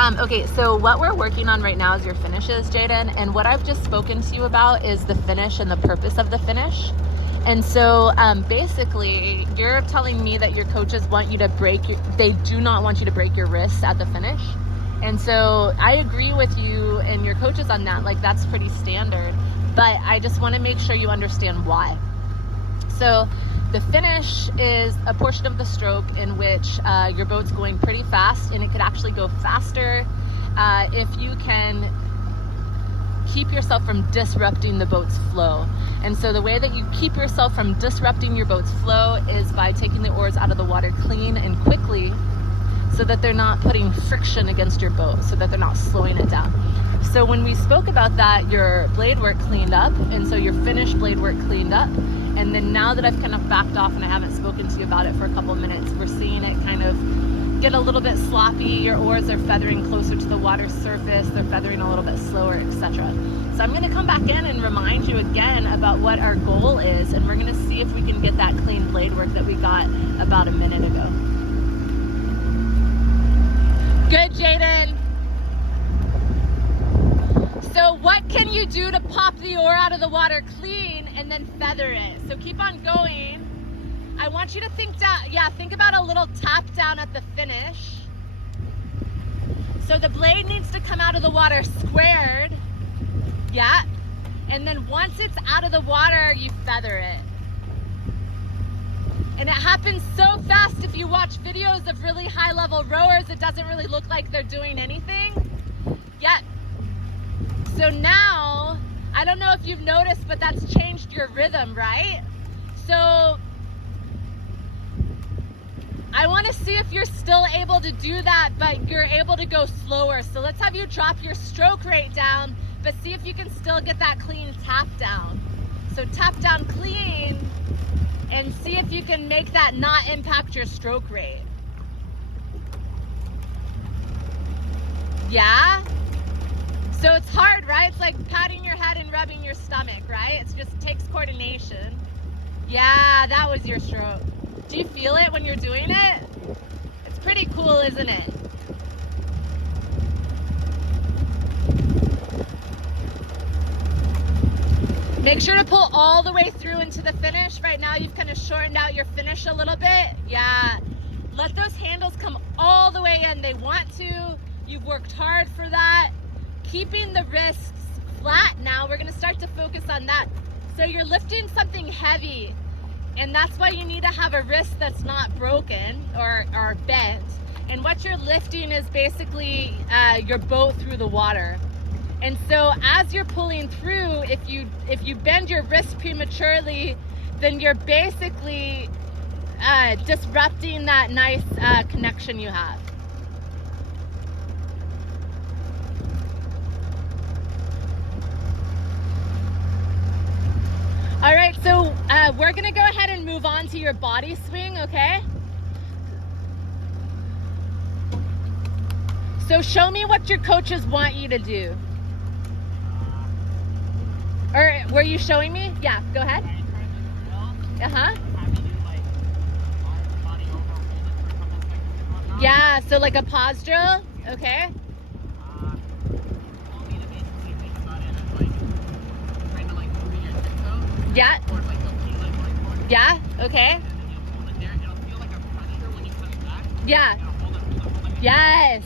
Okay, so what we're working on right now is your finishes, Jayden, and what I've just spoken to you about is the finish and the purpose of the finish. And so basically, you're telling me that your coaches want you to they do not want you to break your wrists at the finish. And so I agree with you and your coaches on that, like that's pretty standard, but I just want to make sure you understand why. So the finish is a portion of the stroke in which your boat's going pretty fast, and it could actually go faster if you can keep yourself from disrupting the boat's flow. And so the way that you keep yourself from disrupting your boat's flow is by taking the oars out of the water clean and quickly, so that they're not putting friction against your boat, so that they're not slowing it down. So when we spoke about that, your blade work cleaned up, and so your finished blade work cleaned up. And then now that I've kind of backed off and I haven't spoken to you about it for a couple minutes, we're seeing it kind of get a little bit sloppy. Your oars are feathering closer to the water surface, they're feathering a little bit slower, etc. So I'm going to come back in and remind you again about what our goal is, and we're going to see if we can get that clean blade work that we got about a minute ago. Good, Jayden. So what can you do to pop the oar out of the water clean and then feather it? So keep on going. I want you to think about a little tap down at the finish. So the blade needs to come out of the water squared. Yeah. And then once it's out of the water, you feather it. And it happens so fast. If you watch videos of really high level rowers, it doesn't really look like they're doing anything. Yeah. So now, I don't know if you've noticed, but that's changed your rhythm, right? So I want to see if you're still able to do that, but you're able to go slower. So let's have you drop your stroke rate down, but see if you can still get that clean tap down. So tap down clean, and see if you can make that not impact your stroke rate. Yeah? So it's hard, right? It's like patting your head and rubbing your stomach, right? It just takes coordination. Yeah, that was your stroke. Do you feel it when you're doing it? It's pretty cool, isn't it? Make sure to pull all the way through into the finish. Right now you've kind of shortened out your finish a little bit. Yeah. Let those handles come all the way in. They want to. You've worked hard for that. Keeping the wrists flat now, we're gonna start to focus on that. So you're lifting something heavy, and that's why you need to have a wrist that's not broken or bent. And what you're lifting is basically your boat through the water. And so as you're pulling through, if you bend your wrist prematurely, then you're basically disrupting that nice connection you have. All right, so we're gonna go ahead and move on to your body swing, okay? So show me what your coaches want you to do. Or were you showing me? Yeah, go ahead. Uh-huh. Yeah, so like a pause drill, okay? Yeah. Yeah, okay. Yeah. Yes.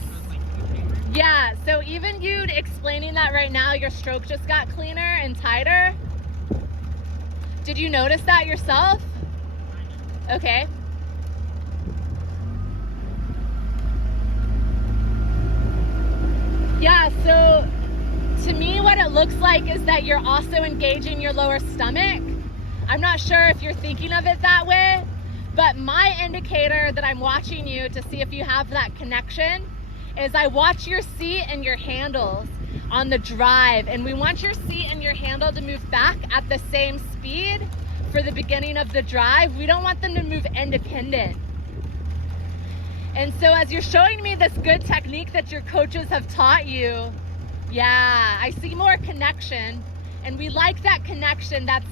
Yeah, so even you explaining that right now, your stroke just got cleaner and tighter. Did you notice that yourself? Okay. Yeah, so to me, what it looks like is that you're also engaging your lower stomach. I'm not sure if you're thinking of it that way, but my indicator that I'm watching you to see if you have that connection is I watch your seat and your handles on the drive, and we want your seat and your handle to move back at the same speed for the beginning of the drive. We don't want them to move independent. And so as you're showing me this good technique that your coaches have taught you, yeah, I see more connection, and we like that connection. That's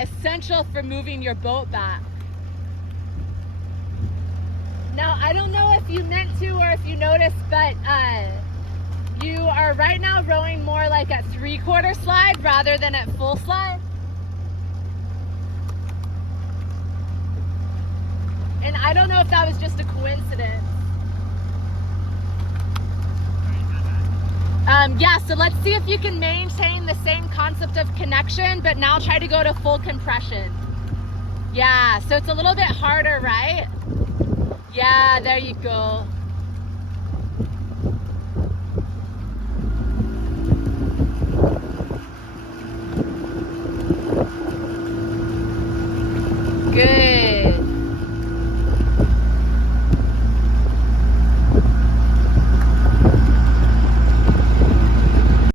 essential for moving your boat back. Now, I don't know if you meant to or if you noticed, but are right now rowing more like at 3/4 slide rather than at full slide. And I don't know if that was just a coincidence. Yeah, so let's see if you can maintain the same concept of connection, but now try to go to full compression. Yeah, so it's a little bit harder, right? Yeah, there you go.